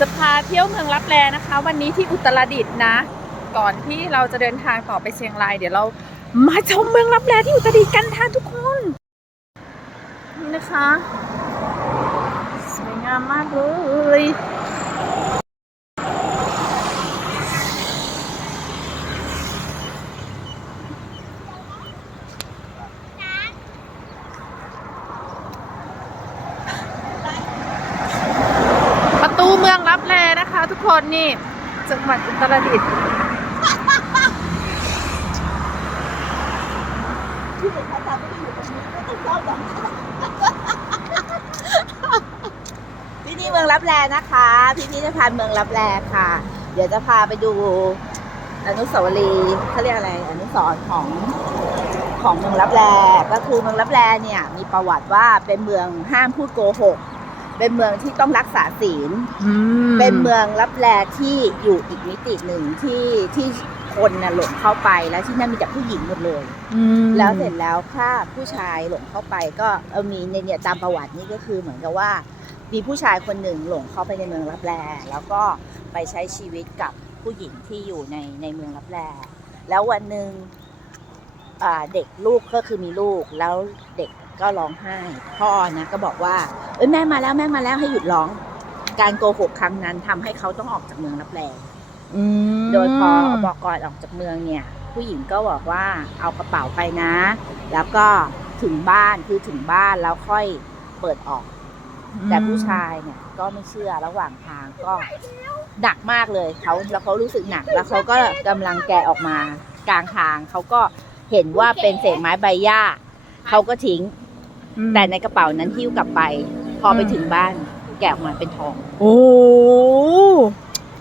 จะพาเที่ยวเมืองลับแลนะคะ วันนี้ที่อุตรดิตถ์นะ ก่อนที่เราจะเดินทางต่อไปเชียงราย เดี๋ยวเรามาชมเมืองลับแลที่อุตรดิตถ์กันค่ะทุกคนนี่นะคะสวยงามมากเลย ประตูเมืองลับแล นนี่จังหวัดอุตรดิตถ์ที่เป็นภาษาไม่ได้อยู่ตรงนี้ก็ต้องเข้าแบบที่นี่เมืองรับแลนะคะพิพิธภัณฑ์เมืองรับแลค่ะ เดี๋ยวจะพาไปดูอนุสาวรีย์เขาเรียกอะไร อนุสรณ์ของของเมืองรับแลก็คือเมืองรับแลเนี่ยมีประวัติว่าเป็นเมืองห้ามพูดโกหก เป็นเมืองที่ต้องรักษาศีลเป็นเมืองรับแลที่อยู่อีกมิติหนึ่งที่ที่คนน่ะหลงเข้าไปแล้วที่นั่นมีแต่ผู้หญิงหมดเลยแล้วเสร็จแล้วถ้าผู้ชายหลงเข้าไปก็เออมีในเนี่ยตามประวัตินี่ก็คือเหมือนกับว่า มีผู้ชายคนหนึ่งหลงเข้าไปในเมืองรับแลแล้วก็ไปใช้ชีวิตกับผู้หญิงที่อยู่ในในเมืองรับแลแล้ววันหนึ่งอ่าเด็กลูกก็คือมีลูกแล้วเด็กก็ร้องไห้ พ่อนะก็บอกว่า เอ้ยแม่มาแล้วแม่มาแล้วให้หยุดร้อง การโกหกครั้งนั้นทำให้เขาต้องออกจากเมืองรับแลโดยพอบอกก่อนออกจากเมืองเนี่ย ผู้หญิงก็บอกว่าเอากระเป๋าไปนะ แล้วก็ถึงบ้านคือถึงบ้านแล้วค่อยเปิดออก แต่ผู้ชายเนี่ยก็ไม่เชื่อระหว่างทางก็หนักมากเลยเขาแล้วเขารู้สึกหนักแล้วเขาก็กำลังแกะออกมากลางทางเขาก็เห็นว่าเป็นเศษไม้ใบหญ้าเขาก็ทิ้ง แต่ในกระเป๋านั้นหิ้วกลับไป พอไปถึงบ้านแกะออกมาเป็นทอง โอ้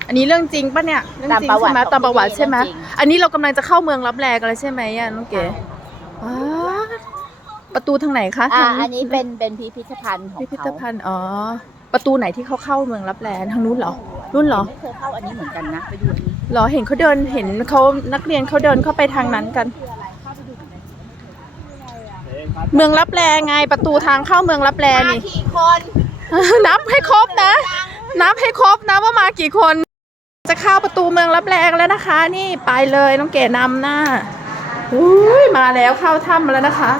อันนี้เรื่องจริงปะเนี่ยเรื่องตามจริงประวัใช่ติไหมของตามประวัติใช่ไหมเรื่องจริงอันนี้เรากำลังจะเข้าเมืองรับแลกันแล้วใช่ไหมอะน้องเก๋ว้าวประตูทางไหนคะอ่าทางอันนี้เป็นเป็นพิพิธภัณฑ์ของพิพิธเขาภัณฑ์อ๋อประตูไหนที่เขาเข้าเมืองรับแลทางนู้นเหรอรุ่นเหรอไม่เคยเข้าอันนี้เหมือนกันนะไปดูอันนี้เหรอเห็นเขาเดินเห็นเขานักเรียนเขาเดินเข้าไปทางนั้นกัน คืออะไรเข้าไปดูกันไหม เมืองรับแลไงประตูทางเข้าเมืองรับแลมานี่ กี่คนนับให้ครบนะ นับให้ครบนะว่ามากี่คน จะเข้าประตูเมืองรับแลกันแล้วนะคะ นี่ไปเลยน้องเก๋นำหน้าอุ้ยมาแล้วเข้าถ้ำมาแล้วนะคะ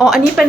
อ๋ออันนี้เป็น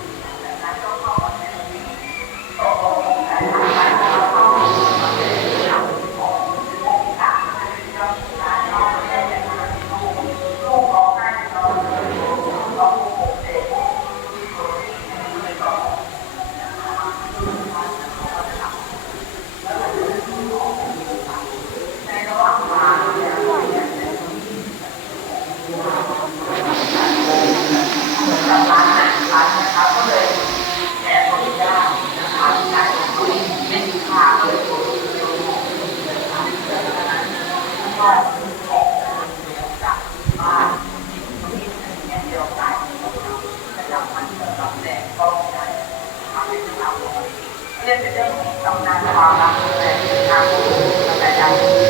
เรื่องเปเรื่องของตำนานความรักแต่ที่ทางผู้แต่ใด